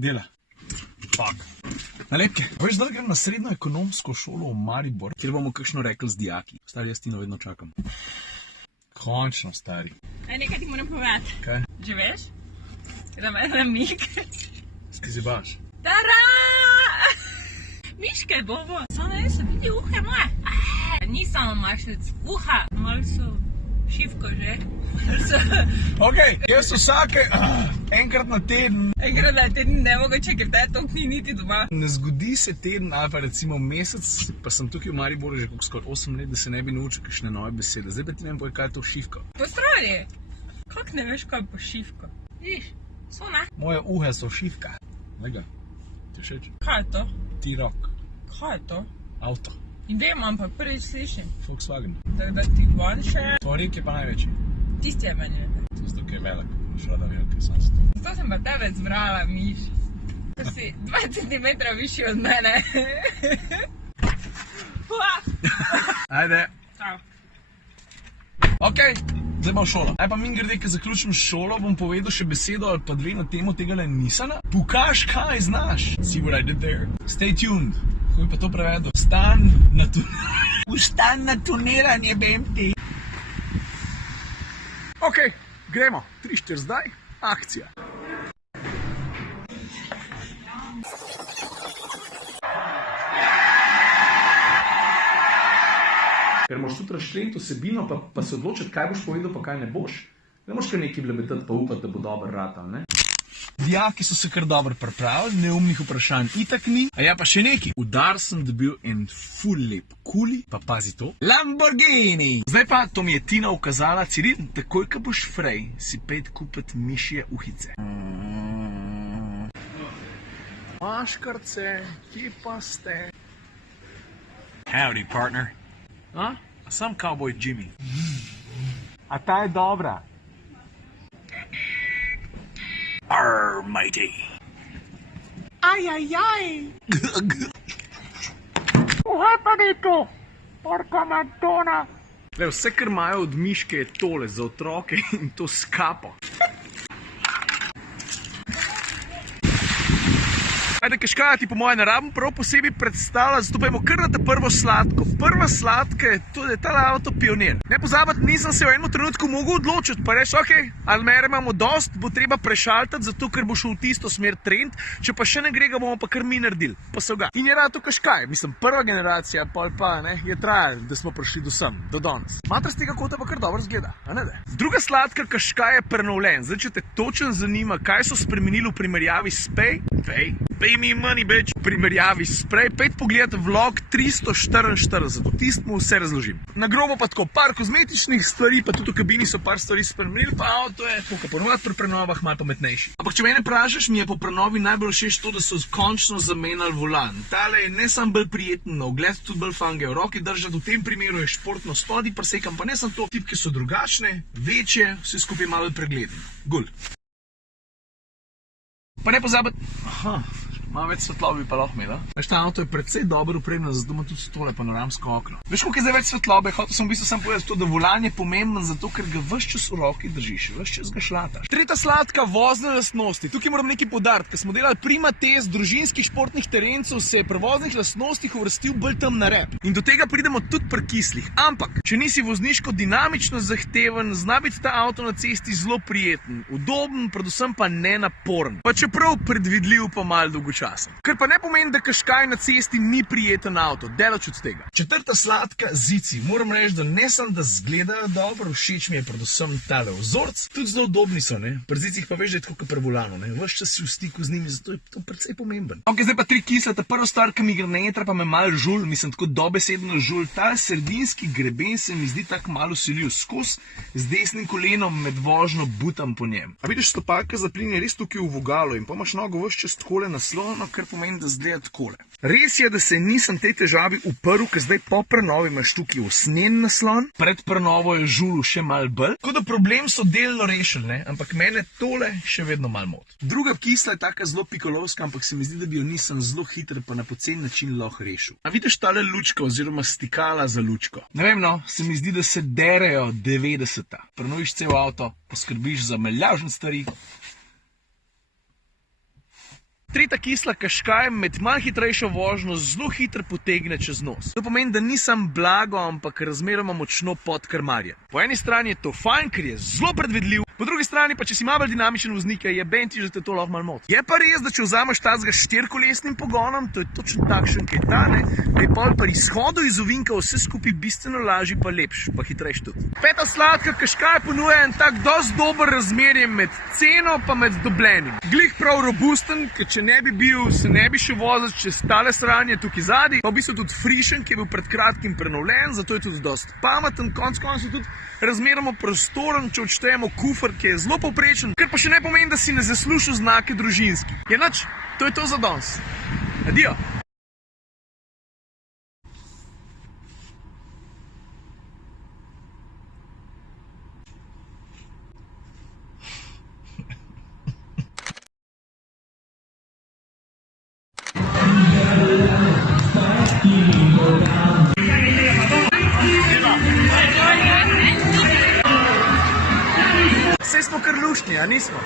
Dela. Fuck. Nalepke. Veš, da grem na srednjo ekonomsko šolo v Maribor, kjer bomo kakšno rekli z dijaki. Stari, jaz Tino vedno čakam. Končno, stari. Nekaj ti moram povedati. Kaj? Že veš? Da me je Mik. Skaj si baš? Tara! Miške, bobo. Samo da so vidi uhe moje. Nisem mašljic. Uha. Malo so šivko že. Ok, jaz vsake enkrat na teden. Enkrat na teden ne mogoče, ker te to ni niti doma. Ne zgodi se teden ali pa recimo mesec, pa sem tukaj v Mariboru že skoraj 8 let, da se ne bi naučil kakšne nove besede. Zdaj pa ti ne vem, kaj je to šivko. Postrojeni. Kako ne veš, kaj je po šivko? Viš, so ne. Moje uhe so šivka. Lega, ti všeč? Kaj je to? T-Roc. Kaj je to? Avto. In vem, ampak prvič slišim. Volkswagen. Da ti gon še. Tvorik je pa največji. Tisti je meni. Tisto, ki je velik. Šrada velike, sam se to. Zato sem pa tebe zbrala, Miš. Ko si 2 centimetra višji od mene. Ajde. Čau. Ok, zdaj bom v šolo. Aj pa min grede, ko zaključim šolo, bom povedal še besedo ali pa dve na temo tegale Nissana. Pokaž, kaj znaš. See what I did there. Stay tuned. Kako bi pa to prevedel? Vstan na tuniranje, BMT. Ok, gremo. 3-4 zdaj. Akcija. Ker moraš tudi razčleniti vsebino, pa se odločiti, kaj boš povedal, pa kaj ne boš. Ne moš kar nekaj blemetati pa upati, da bo dober ratal, ne? Dijaki so se kar dobro pripravili, neumnih vprašanj itak ni. A ja pa še nekaj. Udar sem dobil en ful lep kuli, pa pazi to. Lamborghini! Zdaj pa, to mi je Tina ukazala, Ciril, takoj, ko boš frej, si pejt kupiti mišje uhice. Maškarce, kje pa ste? Howdy, partner. A? A sam cowboy Jimmy. A ta je dobra. Arr, matey. Ajajaj. Kaj pa ni to? Porka Madonna. Vse, kar imajo od miške, je tole za otroke in to s kapo. Ajde, Kaškaja, ti po moje ne rabim prav posebej predstavljati, zato pa imamo kar na ta prvo sladko. Prva sladka je to, da je tale avto pionir. Ne pozabiti, nisem se v enem trenutku mogel odločiti, pa reči, ok, ali mere imamo dost, bo treba prešaltati, zato ker bo šel v tisto smer trend, če pa še ne gre, ga bomo pa kar mi naredili. Pa se ga. In je rado Kaškaj, mislim, prva generacija, pol pa, ne, je trajal, da smo prišli do sem, do danes. Matra z tega kota pa kar dobro zgleda, a ne da? Druga sladka Kaškaj je prenovljen. Zdaj, če te točno zanima, kaj so spremenili v primerjavi s Pay me money, bitch. Primerjavi sprej, pejte pogledati vlog 344, v tistem vse razložim. Na grobo pa tako, par kozmetičnih stvari, pa tudi v kabini so par stvari spremenili, pa avto je, ponovadi pri prenovah malo pametnejši. Ampak če mene vprašaš, mi je po prenovi najbolj všeč to, da so končno zamenjali volan. Tale je ne samo bolj prijeten na ogled, tudi bolj fange v roki držati, v tem primeru je športno spodaj presekam, pa ne samo to, tipke so drugačne, večje, vse skupaj malo pregledno. Gul. Pa ne pozabiti, malo več svetlobe bi pa lahko imela. Veš, ta avto je precej dobro opremljen, zato ima tudi tole panoramsko okno. Veš, koliko je zdaj več svetlobe? Hotel sem v bistvu samo povedati to, da volan je pomemben zato, ker ga ves čas v roki držiš, ves čas ga šlataš. Tretja sladka, vozne lastnosti. Tukaj moram nekaj poudariti, ker smo delali prima test družinskih športnih terencev, se je pri voznih lastnostih uvrstil bolj tam na rep. In do tega pridemo tudi pri kislih. Ampak, če nisi vozniško dinamično zahteven, zna biti ta avto na cesti zelo prijeten, udoben, predvsem pa nenaporen. Pa čeprav predvidljiv pa malo dolgočasen. Ker pa ne pomeni, da Kaškaj na cesti ni prijeten avto, delač od tega. Četrta sladka, zici. Moram reči, da ne samo, da zgledajo dobro, všeč mi je predvsem tale vzorc, tudi zelo udobni so, ne. Pri zicih pa veš, da je tako kot pri volanu, ne. Ves čas si v stiku z njimi, zato je to precej pomemben. Ok, zdaj pa 3 kisle, ta prva stvar, ki mi gre na jetra, pa me malo žul, mislim tako dobesedno žul. Ta sredinski greben se mi zdi tako malo silil skozi, z desnim kolenom med vožnjo butam po njem. A vidiš, stopalka za plin je res tukaj v vogalu in pa imaš nogo ves čas takole naslon, kar pomeni, da zgleda takole. Res je, da se nisem tej težavi uprl, ker zdaj po prenovi imaš tukaj usnjen naslon, pred prenovo je žulu še malo bolj. Tako da problem so delno rešili, ne? Ampak mene tole še vedno malo moti. Druga kisla je taka zelo pikolovska, ampak se mi zdi, da bi jo nisem zelo hiter pa na pocen način lahko rešil. A vidiš tale lučka oziroma stikala za lučko? Ne vem, no, se mi zdi, da se derejo 90-ta. Prenoviš cel avto, poskrbiš za meljažne stvari. Tretja kisla Kaškaj med manj hitrejšo vožnjo zelo hitro potegne čez nos. To pomeni, da nisem blago, ampak razmeroma močno podkrmarjen. Po eni strani je to fajn, ker je zelo predvidljiv, po drugi strani pa, če si malo bolj dinamičen voznik, je benti, že te to lahko malo moti. Je pa res, da če vzameš tazga s 4-kolesnim pogonom, to je točno takšen, ki je ta, ne, da je pol pri izhodu iz ovinka vse skupaj bistveno lažji pa lepši, pa hitrejši tudi. Peta sladka Kaškaj ponuja en tak dosti dober razmerje med ceno pa med dobljenim. Glih prav robusten, ker če ne bi bil, se ne bi še vozil čez tale stranje tukaj zadaj, pa v bistvu tudi frišen, ki je bil pred kratkim prenovljen, zato je tudi dosti pameten, konec koncev tudi razmeroma prostoren, če odštejemo kufer, ki je zelo povprečen, kar pa še ne pomeni, da si ne zasluži znake družinski. Je nič, to je to za danes. Adijo. Saj smo kar luštni, a nismo?